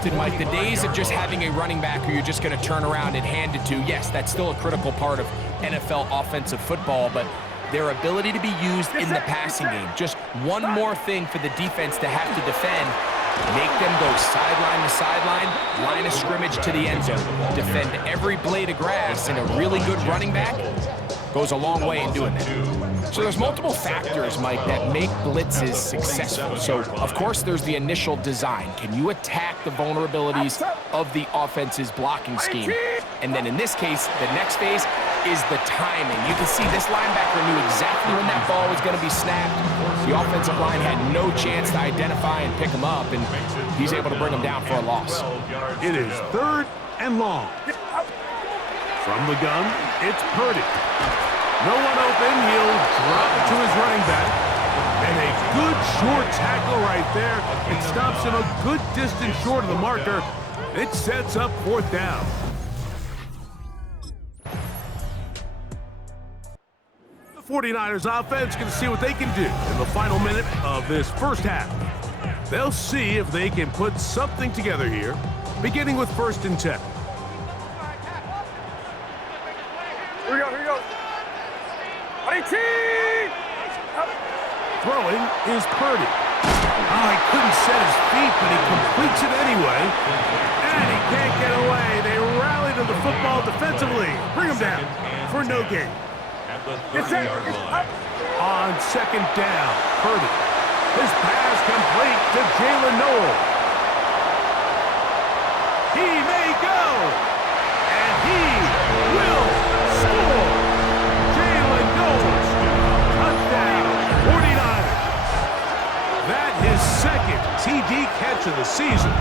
often, Mike, the days of just having a running back who you're just going to turn around and hand it to, yes, that's still a critical part of NFL offensive football, but their ability to be used in the passing game, just one more thing for the defense to have to defend, make them go sideline to sideline, line of scrimmage to the end zone, defend every blade of grass, and a really good running back goes a long way in doing that. So there's multiple factors, Mike, that make blitzes successful. So, of course, there's the initial design. Can you attack the vulnerabilities of the offense's blocking scheme? And then in this case, the next phase is the timing. You can see this linebacker knew exactly when that ball was going to be snapped. The offensive line had no chance to identify and pick him up, and he's able to bring him down for a loss. It is 3rd and long. From the gun, it's Purdy. No one open, he'll drop it to his running back. And a good short tackle right there. It stops him a good distance short of the marker. It sets up 4th down. The 49ers offense going to see what they can do in the final minute of this first half. They'll see if they can put something together here, beginning with 1st and 10. Here we go. Throwing is Purdy. Oh, he couldn't set his feet, but he completes it anyway. And he can't get away. They rally to the football defensively. Bring him down for no gain. On 2nd down, Purdy. His pass complete to Jalen Noel. He may go. And he will score. Jalen Noel. Touchdown, 49ers. That his 2nd TD catch of the season.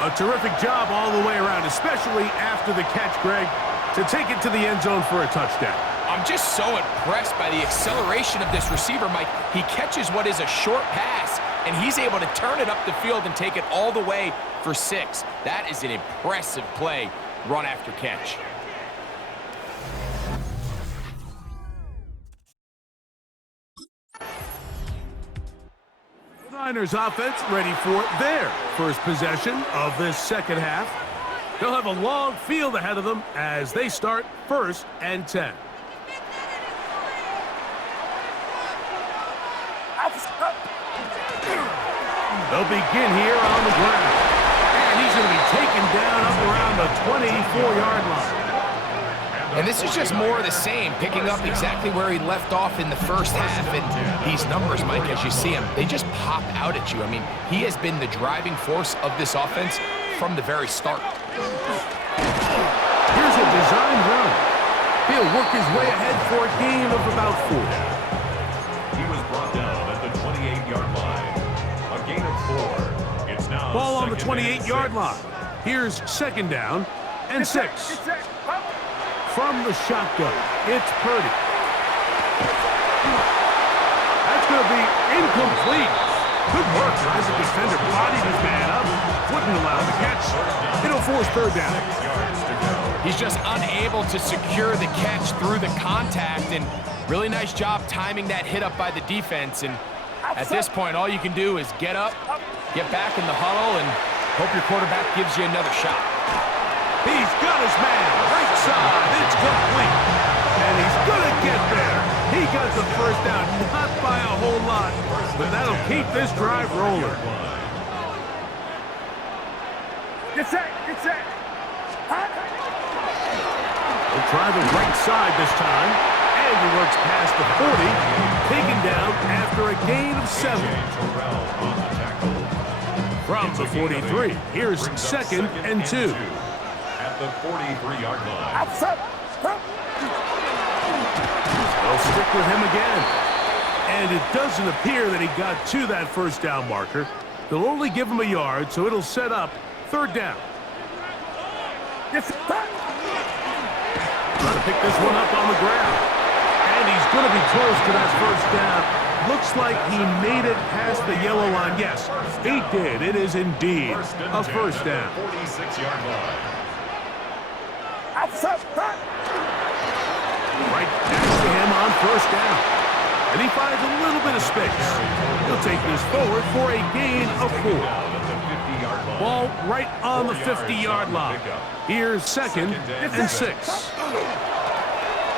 A terrific job all the way around, especially after the catch, Greg, to take it to the end zone for a touchdown. I'm just so impressed by the acceleration of this receiver, Mike. He catches what is a short pass, and he's able to turn it up the field and take it all the way for 6. That is an impressive play, run after catch. Niners offense ready for their first possession of this second half. They'll have a long field ahead of them as they start 1st and 10. They'll begin here on the ground. And he's going to be taken down up around the 24-yard line. And this is just more of the same, picking up exactly where he left off in the first half. And these numbers, Mike, as you see them, they just pop out at you. I mean, he has been the driving force of this offense from the very start. Here's a design run. He'll work his way ahead for a gain of about 4. He was brought down at the 28-yard line. A gain of 4. It's now ball on the 28-yard line. Here's 2nd down and 6. From the shotgun, it's Purdy. That's going to be incomplete. Good work as the defender bodied his man up. Wouldn't allow the catch. It'll force 3rd down. He's just unable to secure the catch through the contact, and really nice job timing that hit up by the defense. And at this point, all you can do is get up, get back in the huddle, and hope your quarterback gives you another shot. He's got his man right side. It's complete. And he's going to get there. He got the 1st down, not by a whole lot, but that'll keep this drive rolling. Get set. He'll try the right side this time. And he works past the 40. Taken down after a gain of 7. From the 43, here's 2nd and 2. At the 43-yard line. They'll stick with him again. And it doesn't appear that he got to that 1st down marker. They'll only give him a yard, so it'll set up 3rd down. Trying to pick this one up on the ground. And he's going to be close to that 1st down. Looks like he made it past the yellow line. Yes, he did. It is indeed a 1st down. 46-yard line. Right next to him on 1st down. And he finds a little bit of space. He'll take this forward for a gain of 4. Ball right on the 50-yard line. Here's second and 6.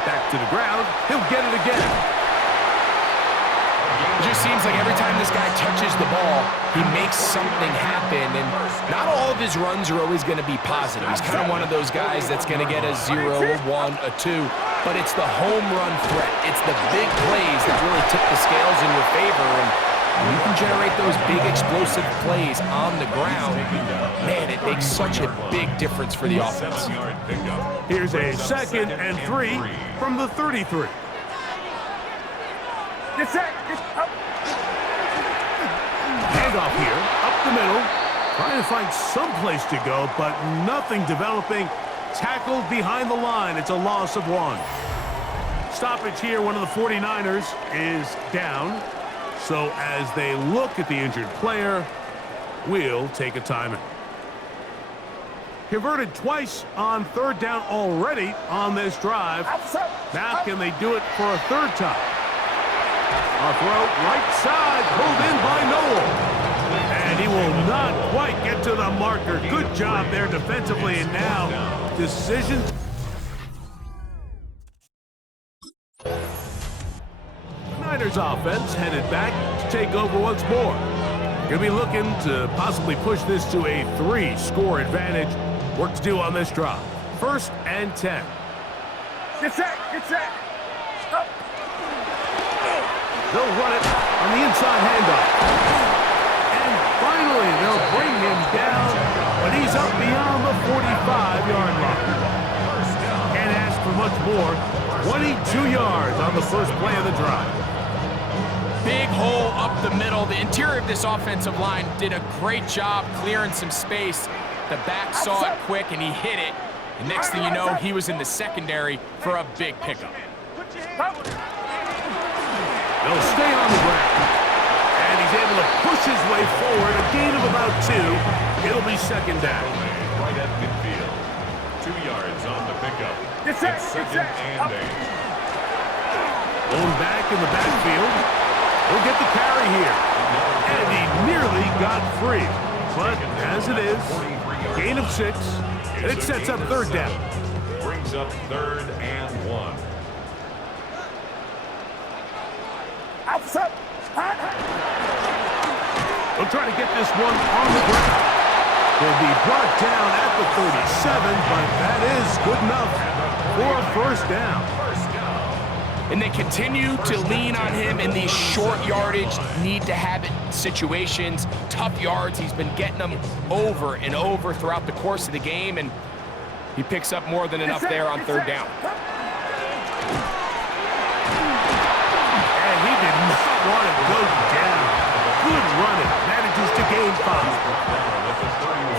Back to the ground. He'll get it again. It just seems like every time this guy touches the ball, he makes something happen, and not all of his runs are always going to be positive. He's kind of one of those guys that's going to get a 0, a 1, a 2, but it's the home run threat. It's the big plays that really tip the scales in your favor, and when you can generate those big explosive plays on the ground, man, it makes such a big difference for the offense. Here's a second and 3 from the 33. Get set. Handoff here, up the middle. Trying to find some place to go, but nothing developing. Tackled behind the line. It's a loss of 1. Stoppage here. One of the 49ers is down. So as they look at the injured player, we'll take a timeout. Converted twice on 3rd down already on this drive. Now can they do it for a 3rd time? A throw right side, pulled in by Noel. And he will not quite get to the marker. Good job there defensively, and now decision. Niners offense headed back to take over once more. Going to be looking to possibly push this to a 3-score advantage. Work to do on this drive. 1st and 10. Get set. Get set. Stop. They'll run it on the inside handoff. And finally, they'll bring him down, but he's up beyond the 45-yard line. Can't ask for much more. 22 yards on the first play of the drive. Big hole up the middle. The interior of this offensive line did a great job clearing some space. The back saw it quick, and he hit it. And next thing you know, he was in the secondary for a big pickup. They'll stay on the ground. And he's able to push his way forward. A gain of about 2. It'll be 2nd down. Right at midfield. 2 yards on the pickup. Get set. It's Get 2nd set. and 8. Going back in the backfield. He'll get the carry here. And he nearly got free. But as it is, gain of 6. And it sets up 3rd down. Brings up 3rd and 1. Outside. They'll try to get this one on the ground. They'll be brought down at the 37, but that is good enough for a 1st down. And they continue to lean on him in these short yardage, need-to-have-it situations, tough yards. He's been getting them over and over throughout the course of the game, and he picks up more than enough there on 3rd down. And he did not want to go down. Good running. Manages to gain 5.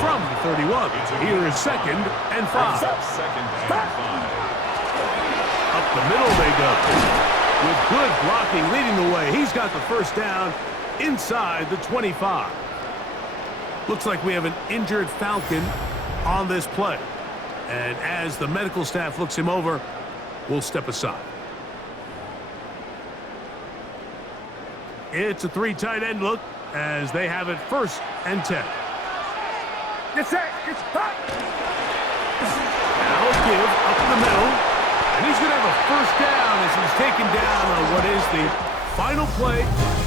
From the 31, here is 2nd and 5. 2nd and 5. Up the middle they go. With good blocking leading the way. He's got the 1st down inside the 25. Looks like we have an injured Falcon on this play. And as the medical staff looks him over, we'll step aside. It's a 3 tight end look as they have it 1st and 10. Get set. It's hot. Now give up the middle. And he's going to have a 1st down as he's taken down on what is the final play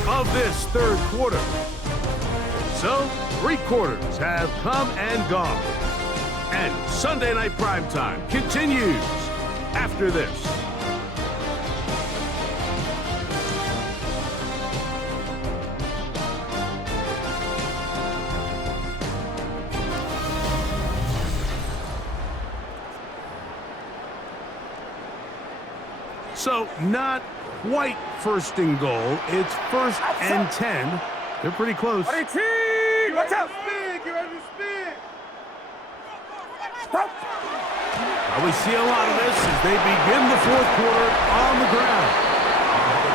of this 3rd quarter. So, 3 quarters have come and gone. And Sunday Night Primetime continues after this. So, not quite 1st and goal. It's 1st and 10. They're pretty close. 18. Watch out. Get ready to spin. Stop. We see a lot of this as they begin the 4th quarter on the ground.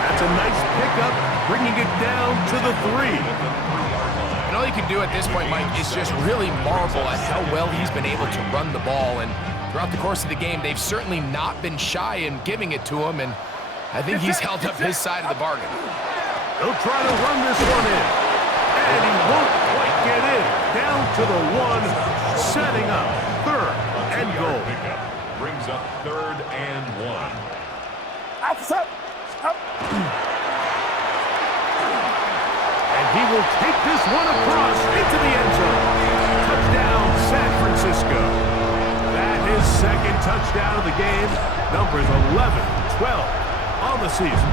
That's a nice pickup, bringing it down to the 3. And all you can do at this point, Mike, is just really marvel at how well he's been able to run the ball. And throughout the course of the game, they've certainly not been shy in giving it to him, and I think he's held up his side of the bargain. He'll try to run this one in, and he won't quite get in. Down to the 1, setting up 3rd and goal. Pickup brings up 3rd and 1. Up. And he will take this one across into the end zone. Touchdown, San Francisco. That is 2nd touchdown of the game. Numbers 11, 12 on the season.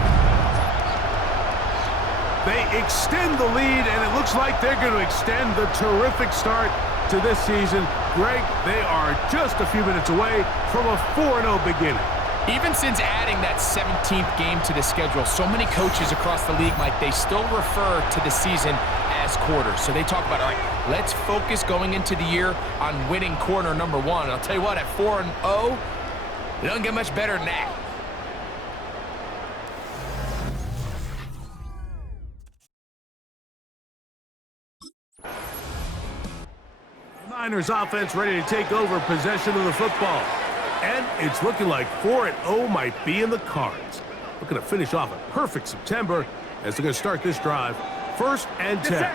They extend the lead, and it looks like they're going to extend the terrific start to this season. Greg, they are just a few minutes away from a 4-0 beginning. Even since adding that 17th game to the schedule, so many coaches across the league, Mike, they still refer to the season as quarters. So they talk about, all right, let's focus going into the year on winning quarter number 1. And I'll tell you what, at 4-0, it doesn't get much better than that. Niners offense ready to take over possession of the football. And it's looking like 4-0 might be in the cards. Looking to finish off a perfect September as they're going to start this drive. 1st and 10. Up.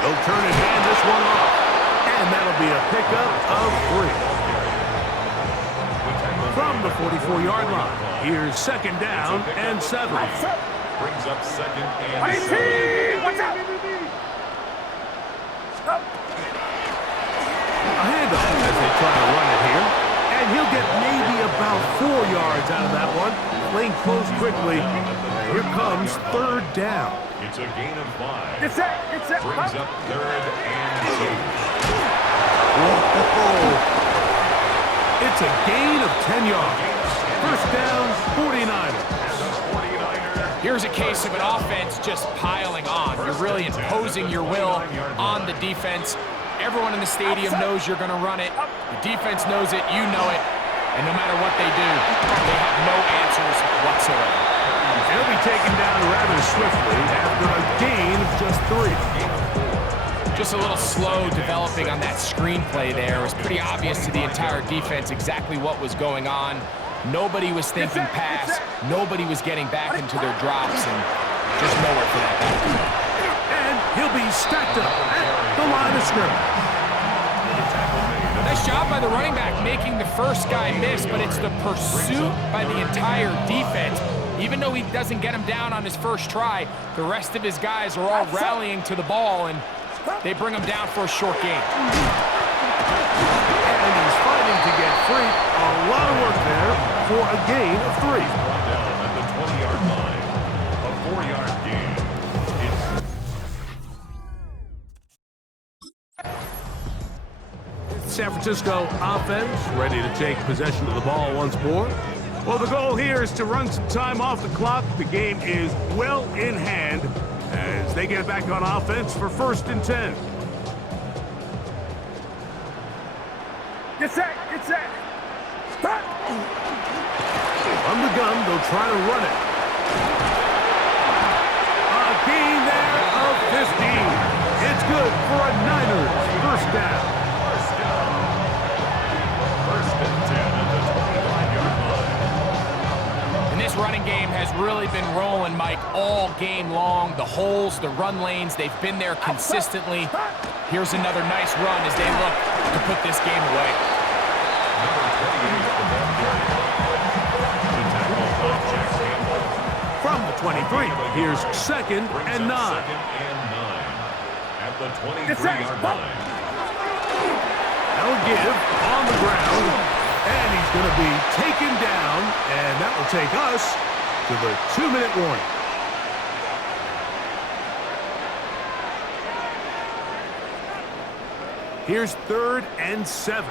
They'll turn and hand this one off. And that'll be a pickup of 3. From the 44-yard line, here's 2nd down and 7. Brings up 2nd and 7. Watch out. A handoff as they try to run it here. And he'll get maybe about 4 yards out of that one. Playing close quickly. Here comes 3rd down. It's a gain of 5. Get set. Brings up 3rd and 2. Whoa. It's a gain of 10 yards. 1st down, 49ers. Here's a case of an offense just piling on. You're really imposing your will on the defense. Everyone in the stadium knows you're going to run it. The defense knows it. You know it. And no matter what they do, they have no answers whatsoever. He'll be taken down rather swiftly after a gain of just 3. Just a little slow developing on that screenplay there. It was pretty obvious to the entire defense exactly what was going on. Nobody was thinking pass. Nobody was getting back into their drops, and just nowhere for that back to go. And he'll be stacked up at the line of scrimmage. Nice job by the running back making the first guy miss, but it's the pursuit by the entire defense. Even though he doesn't get him down on his first try, the rest of his guys are all rallying to the ball, and they bring him down for a short gain. And he's fighting to get free. A lot of work there for a gain of 3. Down at the 20-yard line. A 4-yard gain. San Francisco offense ready to take possession of the ball once more. Well, the goal here is to run some time off the clock. The game is well in hand as they get back on offense for 1st and 10. Get set. From the gun, they'll try to run it. A gain there of 15. It's good for a Niners 1st down. First and 10 at the 25-yard line. And this running game has really been rolling, Mike, all game long. The holes, the run lanes, they've been there consistently. Here's another nice run as they look to put this game away. Number 28 for that period. The tackle by Jack Campbell. From the 23, here's 2nd Brings and 9. up 2nd and 9 at the 23-yard line. That'll give on the ground, and he's going to be taken down, and that will take us to the 2-minute warning. Here's 3rd and 7.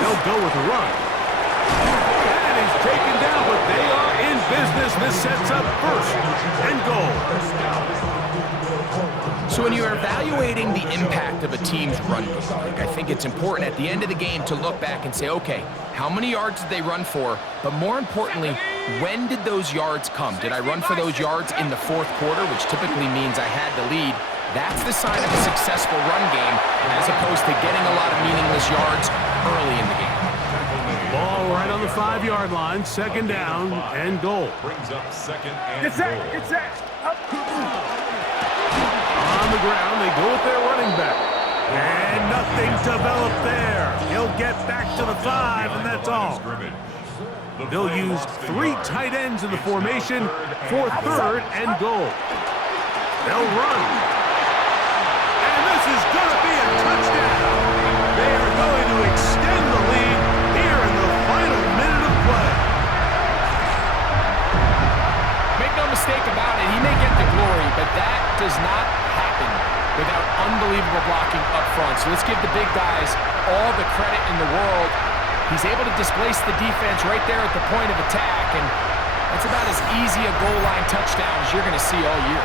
They'll go with a run. And he's taken down, but they are in business. This sets up 1st and goal. So when you're evaluating the impact of a team's run game, I think it's important at the end of the game to look back and say, okay, how many yards did they run for? But more importantly, when did those yards come? Did I run for those yards in the 4th quarter, which typically means I had the lead? That's the sign of a successful run game, as opposed to getting a lot of meaningless yards early in the game. Ball right on the 5-yard line, second down and goal. Brings up second and Get set. Get goal. set. Up. On the ground, they go with their running back. And nothing developed there. He'll get back to the 5, and that's all. They'll use 3 tight ends in the formation for third and goal. They'll run. And this is going to be a touchdown. They are going to extend the lead here in the final minute of play. Make no mistake about it, he may get the glory, but that does not happen without unbelievable blocking up front. So let's give the big guys all the credit in the world. He's able to displace the defense right there at the point of attack, and that's about as easy a goal line touchdown as you're going to see all year.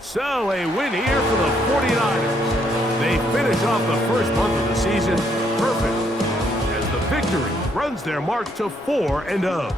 So, a win here for the 49ers. They finish off the first month of the season perfect, as the victory runs their mark to 4-0.